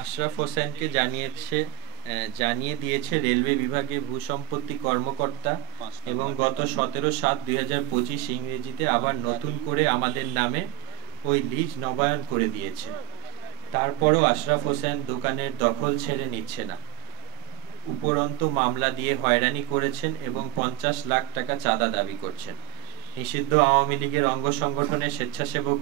আশরাফ হোসেনকে জানিয়ে দিয়েছে রেলওয়ে বিভাগের ভূসম্পত্তি কর্মকর্তা এবং গত 17/7/2025 ইংরেজিতে আবার নতুন করে আমাদের নামে ওই লিজ নবায়ন করে দিয়েছে। তারপরও আশরাফ হোসেন দোকানের দখল ছেড়ে নিচ্ছে না, উপরন্তু মামলা দিয়ে হয়রানি করেছেন এবং 50 লাখ টাকা চাঁদা দাবি করছেন। নিষিদ্ধ আওয়ামী লীগের অঙ্গ সংগঠনের স্বেচ্ছাসেবক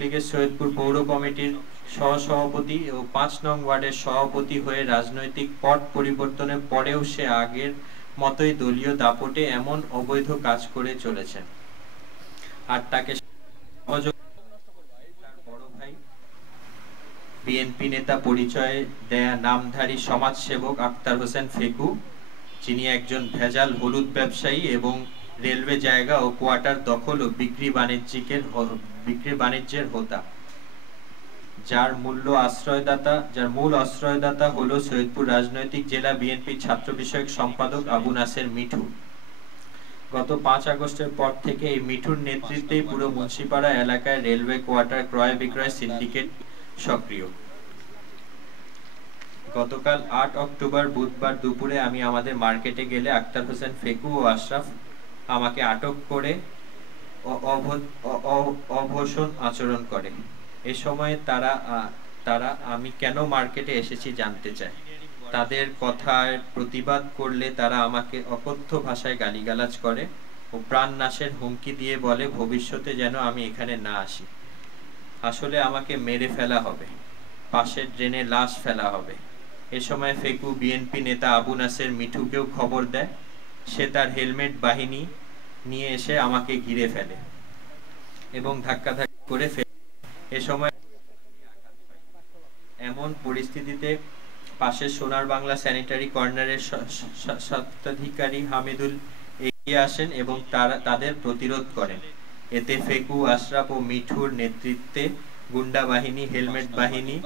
লীগের সৈয়দপুর পৌর কমিটির সহসভাপতি ও 5 নং ওয়ার্ডের সভাপতি হয়ে রাজনৈতিক পট পরিবর্তনের পরেও সে আগের মতোই দলীয় দাপটে এমন অবৈধ কাজ করে চলেছেন। আর তাকে বড় ভাই বিএনপি নেতা পরিচয় দেয়া নামধারী সমাজসেবক আক্তার হোসেন ফেকু, যিনি একজন ভেজাল হলুদ ব্যবসায়ী এবং রেলওয়ে জায়গা ও কোয়ার্টার দখল ও বিক্রি বাণিজ্যের হোতা, যার মূল আশ্রয়দাতা হলো সৈয়দপুর রাজনৈতিক জেলা বিএনপির ছাত্র বিষয়ক সম্পাদক আবু নাসের মিঠু। গত 5 আগস্টের পর থেকে এই মিঠুর নেতৃত্বেই পুরো মুন্সিপাড়া এলাকায় রেলওয়ে কোয়ার্টার ক্রয় বিক্রয় সিন্ডিকেট সক্রিয়। গতকাল 8 অক্টোবর বুধবার দুপুরে আমি আমাদের মার্কেটে গেলে আক্তার হোসেন ফেকু ও আশরাফ আমাকে আটক করে অভূষণ আচরণ করে। এ সময় তারা আমি কেন মার্কেটে এসেছি জানতে চায়। তাদের কথার প্রতিবাদ করলে তারা আমাকে অকথ্য ভাষায় গালিগালাজ করে ও প্রাণনাশের হুমকি দিয়ে বলে ভবিষ্যতে যেন আমি এখানে না আসি। আসলে আমাকে মেরে ফেলা হবে, পাশের ড্রেনে লাশ ফেলা হবে। এ সময় ফেকু বিএনপি নেতা আবু নাসের মিঠুকেও খবর দেয়। সে তার হেলমেট বাহিনী নিয়ে এসে আমাকে ঘিরে ফেলে এবং ধাক্কাধাক্কি করে ফেলে। এ সময় এমন পরিস্থিতিতে পাশের সোনার বাংলা স্যানিটারি কর্নারের স্বত্বাধিকারী হামিদুল এগিয়ে আসেন এবং তাদের প্রতিরোধ করেন। এতে ফেকু, আশরাফ ও মিঠুর নেতৃত্বে গুন্ডা বাহিনী হেলমেট বাহিনী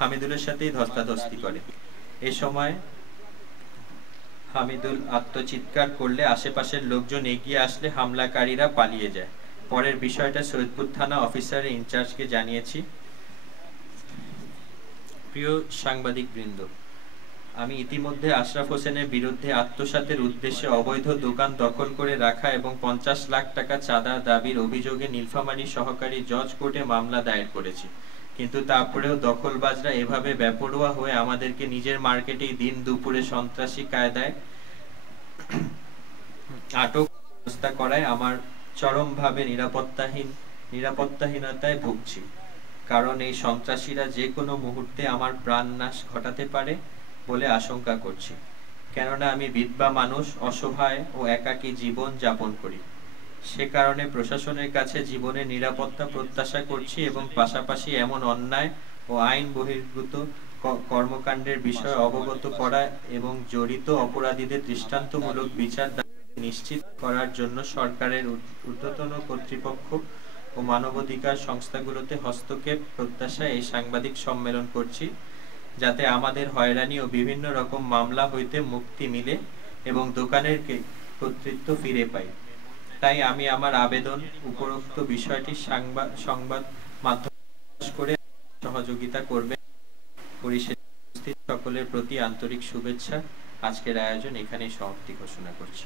হামিদুলের সাথেই ধস্তাধস্তি করে। এ সময় হামিদুল আত্মচিৎকার করলে আশেপাশের লোকজন এগিয়ে আসলে হামলাকারীরা পালিয়ে যায়। পরের বিষয়টা সৈয়দপুর থানা অফিসারের ইনচার্জকে জানিয়েছি। প্রিয় সাংবাদিকবৃন্দ, আমি ইতিমধ্যে আশরাফ হোসেনের বিরুদ্ধে আত্মসাতের উদ্দেশ্যে অবৈধ দোকান দখল করে রাখা এবং 50 লাখ টাকা চাঁদা দাবির অভিযোগে নীলফামারী সহকারী জজ কোর্টে মামলা দায়ের করেছি। কিন্তু তারপরেও দখলবাজরা এভাবে বেপরোয়া হয়ে আমাদেরকে নিজের মার্কেটেই দিন দুপুরে সন্ত্রাসী কায়দায় আটক ব্যবস্থা করায় আমার চরমভাবে নিরাপত্তাহীনতায় ভুগছি। কারণ এই সন্ত্রাসীরা যে কোনো মুহূর্তে আমার প্রাণনাশ ঘটাতে পারে বলে আশঙ্কা করছি। কেননা আমি বিধবা মানুষ, অসহায় ও একাকী জীবন যাপন করি। সে কারণে প্রশাসনের কাছে জীবনের নিরাপত্তা প্রত্যাশা করছি এবং পাশাপাশি এমন অন্যায় ও আইন বহির্ভূত কর্মকাণ্ডের বিষয়ে অবগত করা এবং জড়িত অপরাধীদের দৃষ্টান্তমূলক বিচার নিশ্চিত করার জন্য সরকারের ঊর্ধ্বতন কর্তৃপক্ষ ও মানবাধিকার সংস্থাগুলোতে হস্তক্ষেপ প্রত্যাশায় এই সাংবাদিক সম্মেলন করছি, যাতে আমাদের হয়রানি ও বিভিন্ন রকম মামলা হইতে মুক্তি মিলে এবং দোকানের কর্তৃত্ব ফিরে পাই। তাই আমি আমার আবেদন উপরোক্ত বিষয়টি সংবাদ মাধ্যমে করে সহযোগিতা করবেন। পরিশেষে উপস্থিত সকলের প্রতি আন্তরিক শুভেচ্ছা। আজকের আয়োজন এখানেই সমাপ্তি ঘোষণা করছি।